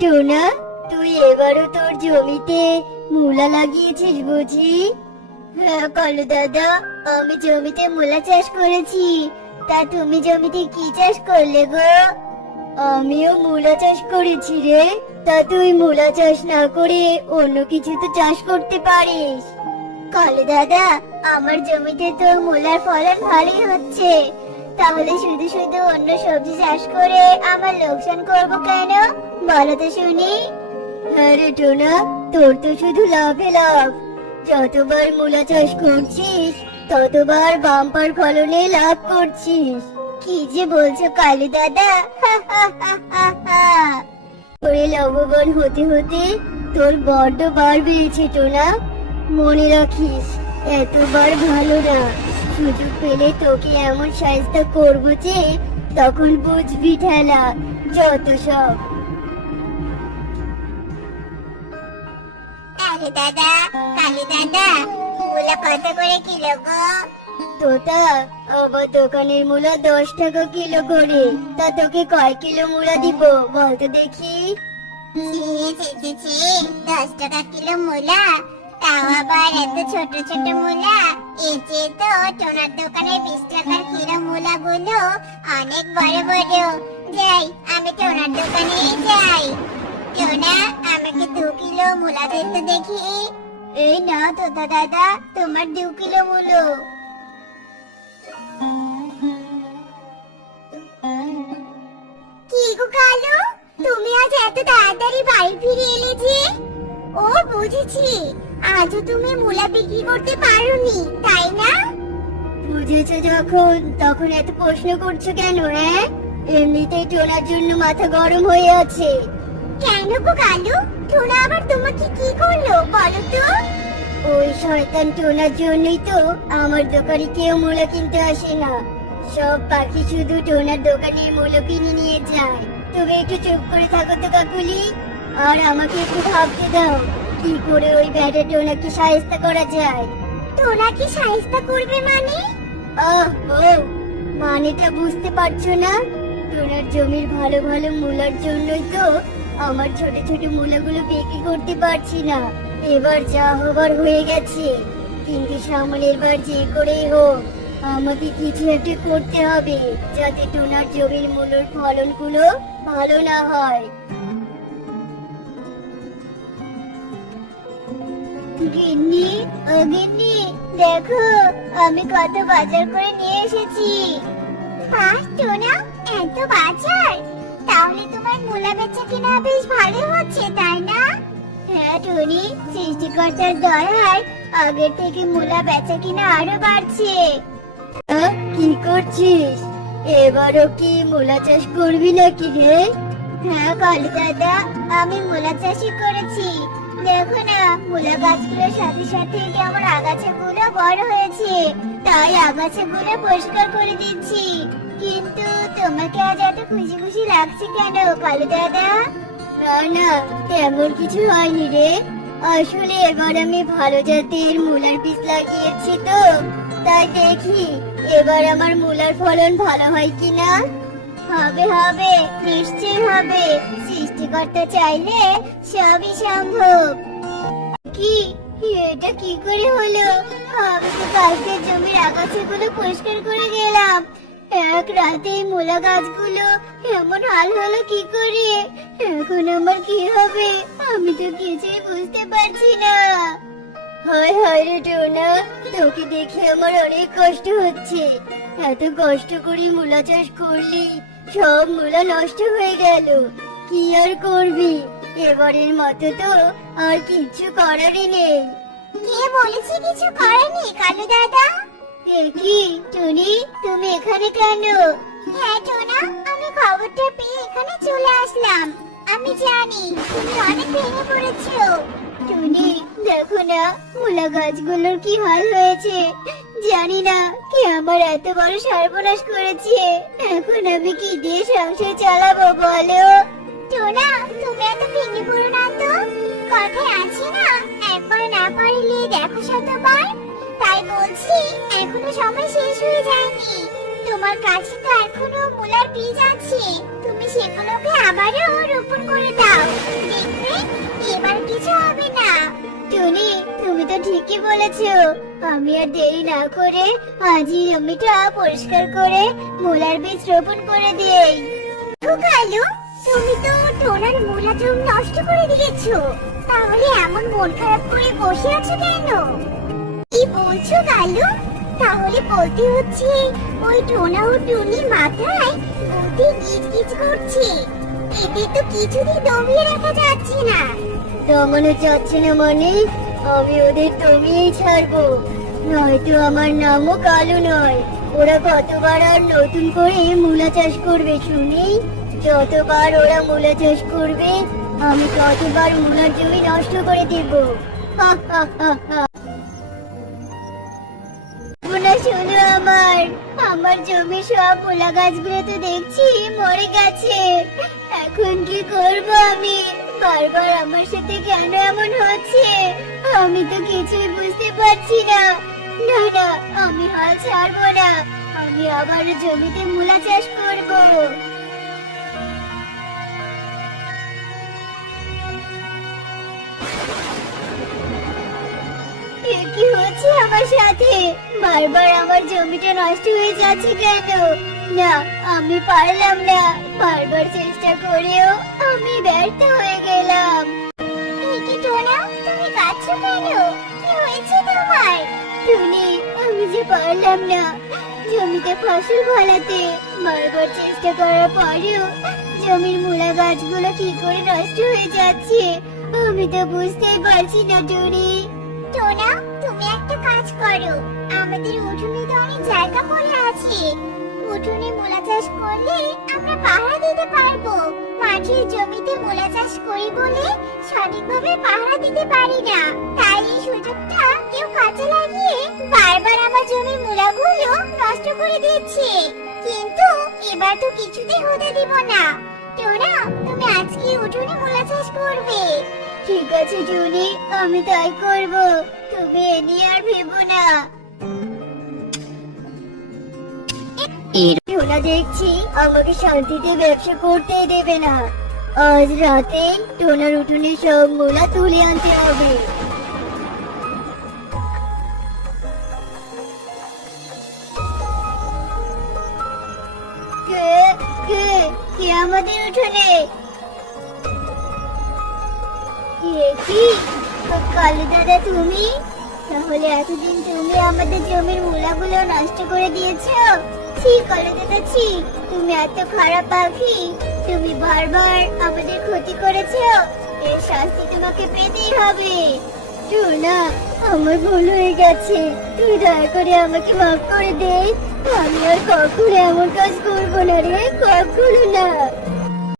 টোনা, তুই এবারও তোর জমিতে মূলা লাগিয়েছিস বুঝি? হ্যাঁ কালু দাদা, আমি জমিতে মূলা চাষ করেছি। তা তুমি জমিতে কি চাষ করলে গো? আমিও মূলা চাষ করেছি রে। তা তুই মূলা চাষ না করে অন্য কিছু তো চাষ করতে পারিস। কালু দাদা, আমার জমিতে তো মূলার ফলন ভালোই হচ্ছে, তাহলে শুধু শুধু অন্য সবজি চাষ করে আমার লোকসান করব কেন, বলো তো শুনি? হ্যাঁ রে টোনা, তোর তো শুধু লাভে লাভ। যতবার মূলা চাষ করছিস ততবার বাম্পার ফলনে লাভ করছিস। কি যে বলছো কালু দাদা, করে লাভবান হতে হতে তোর বড্ড বার বেড়েছে টোনা। মনে রাখিস, এতবার ভালো না। সুযোগ পেলে তোকে এমন সাহায্য করবো যে তখন বুঝবি ঠেলা, যত সব। কালু দাদা, কালু দাদা, মূলা কত করে কিলো গো? তোতা, আমার দোকানের মূলা 10 টাকা কিলো করে। তা তোকে কয় কিলো মূলা দিব বলতো দেখি? 10 টাকা কিলো মূলা, তাও আবার এত ছোট ছোট মূলা। এর চেয়ে তো টোনার দোকানে 20 টাকার কিলো মূলা গুলো অনেক বড় বড়। যাই, আমি টোনার দোকানেই যাই। টোনা, আমাকে 2 কিলো মূলা দে তো দেখি। এই না তোতা দাদা, তোমার 2 কিলো মূলো। কি গো কালু, তুমি আজ এত তাড়াতাড়ি বাড়ি ফিরে এলে যে? ও বুঝেছি, আজও তুমি মূলা বিক্রি করতে পারোনি, তাই না? বুঝেছো যখন, তখন এত প্রশ্ন করছো কেন? হ্যাঁ, এমনিতেই টোনার জন্য মাথা গরম হয়ে আছে। কেন গো কালু, টোনা আবার তোমাকে কি করলো বলো তো? ওই শয়তান টোনার জন্যই তো আমার দোকানে কেউ মূলা কিনতে আসে না। সব পাখি শুধু টোনার দোকানে মূলা কিনে নিয়ে যায়। তুমি একটু চুপ করে থাকো তো কাকুলি, আর আমাকে একটু ভাবতে দাও কি করে ওই ব্যাটা টোনাকে সাহায্য করা যায়। টোনাকে সাহায্য করবে মানে? আহ ও, মানেটা বুঝতে পারছো না? টোনার জমির ভালো ভালো মূলার জন্যই তো আমার ছোট ছোট মূলাগুলো বিক্রি করতে পারছি না। এবার যা হবার হয়ে গেছে, কিন্তু সামনের বার যে করেই হোক আমাকে কিছু একটা করতে হবে, যাতে টোনার জমির মূলার ফলনগুলো ভালো না হয়। গিন্নি, ও গিন্নি, দেখো আমি কত বাজার করে নিয়ে এসেছি। বাহ টোনা, এত বাজার! তাহলে তোমার মূলা বেচা কিনা বেশ ভালো হচ্ছে, তাই না? হ্যাঁ টনি, সৃষ্টিকর্তার দয়ায় আগের থেকে মূলা বেচা কিনা আরো বাড়ছে। কি করছিস? এবারও কি মূলা চাষ করবি নাকি রে? হ্যাঁ কালু দাদা, আমি মূলা চাষই করেছি। দেখো না, মূলা গাছগুলোর সাথে সাথে কেমন আগাছাগুলো বড় হয়েছে, তাই আগাছাগুলো পরিষ্কার করে দিচ্ছি। কিন্তু তোমাকে আজ এত খুশি খুশি লাগছে কেন কালু দাদা? না না, তেমন কিছু হয়নি রে। আসলে এবার আমি ভালো জাতের মূলার বীজ লাগিয়েছি তো, তাই দেখি এবার আমার মূলার ফলন ভালো হয় কিনা। হবে হবে, নিশ্চয় হবে। সৃষ্টিকর্তা চাইলে সবই সম্ভব। কি, এটা কি করে হলো? আমি তো কালকে জমির আগাছাগুলো পরিষ্কার করে গেলাম, এক রাতে মূলা গাছগুলো এমন হাল হলো কি করে? এখন আমার কি হবে আমি তো কিছুই বুঝতে পারছি না। হায় হায় রে টোনা, তোকে দেখে আমার অনেক কষ্ট হচ্ছে। এত কষ্ট করে মূলা চাষ করলি, সব মূলা নষ্ট হয়ে গেল। কি আর করবি, এবারের মতো তো আর কিছু করারই নেই। কে বলেছে কিছু করেনি কালু দাদা? কি টনি, তুমি এখানে কেন? হ্যাঁ টোনা, আমি খবরটা পেয়ে এখানে চলে আসলাম। আমি জানি তুমি অনেক ভেঙে পড়েছো। টনি, দেখো না মূলা গাছগুলোর কি হাল হয়েছে। জানি না কি আমার এত বড় সর্বনাশ করেছে। এখন আমি কি দিয়ে সংসার চালাবো বলো? টোনা, তুমি এত ভেঙে পড়ো না তো। কথায় আছে না, একবার না পারলে দেখো শতবার। তাই বলছি, এখনো সময় শেষ হয়ে যায়নি। তোমার কাছে তো এখনো মূলার বীজ আছে, তুমি সেগুলোকে আবারও রোপণ করে দাও। বলেছো। আমি আর দেরি না করে আজই জমিটা পরিষ্কার করে মূলার বীজ রোপণ করে দেই। কালু, তুমি তো টোনার মূলা জমি নষ্ট করে দিয়েছো। তাহলে এমন মন খারাপ করে বসে আছো কেন? কি বলছো কালু? তাহলে বলতে হচ্ছে ওই টোনা ও টুনির মাথায় বুদ্ধি গিজ করছে। এতে তো কিছুতেই দমিয়ে রাখা যাচ্ছে না। দমানো যাচ্ছে না মানে? আমি ওদের দমিয়েই ছাড়বো, নয়তো আমার নামও কালু নয়। ওরা কতবার আর নতুন করে মূলা চাষ করবে শুনি? যতবার ওরা মূলা চাষ করবে আমি ততবার মূলার জমি নষ্ট করে দেব। হা হা হা হা। না শোনো, আমার জমি সব মূলা গাছগুলো তো দেখছি মরে গেছে। এখন কি করব আমি? বারবার আমার সাথে কেন এমন হচ্ছে? আমি তো কিছুই বুঝতে পারছি না। না না, আমি হাল ছাড়বো না। আমি আবার জমিতে মূলা চাষ করব। এ কি হচ্ছে আমার সাথে? বারবার আমার জমিটা নষ্ট হয়ে যাচ্ছে কেন? না, আমি পারলাম না। বারবার চেষ্টা করেও আমি ব্যর্থ হয়ে গেলাম। কি টোনা, তুমি কাঁদছো কেন? কি হয়েছে তোমার? টুনি, আমি যে পারলাম না জমিতে ফসল ফলাতে। বারবার চেষ্টা করার পরেও জমির মূলা গাছগুলো কি করে নষ্ট হয়ে যাচ্ছে আমি তো বুঝতেই পারছি না টুনি। টোনা, তুমি একটা কাজ করো। আমাদের উঠোনে তো অনেক জায়গা পড়ে আছে। উঠোনে মূলা চাষ করলে আমরা পাহারা দিতে পারবো। মাঠের জমিতে মূলা চাষ করি বলে সঠিকভাবে পাহারা দিতে পারি না। তাই এই সুযোগটা কেউ কাজে লাগিয়ে বারবার আমার জমির মূলাগুলো নষ্ট করে দিচ্ছে। কিন্তু এবার তো কিছুতেই হতে দিব না। টোনা, তুমি আজকে উঠোনে মূলা চাষ করবে। ঠিক আছে টুনি, আমি তাই করব। তুমি এ নিয়ে আর ভেবো না। টোনা দেখছি আমাকে শান্তিতে ব্যবসা করতেই দেবে না। আজ রাতে টোনার উঠোনে সব মূলা তুলে আনতে হবে। কে কে কে আমাদের উঠোনে? কি কালু দাদা, তুমি? তাহলে এতদিন তুমি আমাদের জমির মূলাগুলো নষ্ট করে দিয়েছো? ছি কালু দাদা, ছি। তুমি এত খারাপ পাখি। তুমি বারবার আমাদের ক্ষতি করেছো। এর শাস্তি তোমাকে পেতেই হবে। টোনা, আমার ভুল হয়ে গেছে। তুই দয়া করে আমাকে মাফ করে দে। আমি আর কখনো এমন কাজ করবো না রে, কখনো না।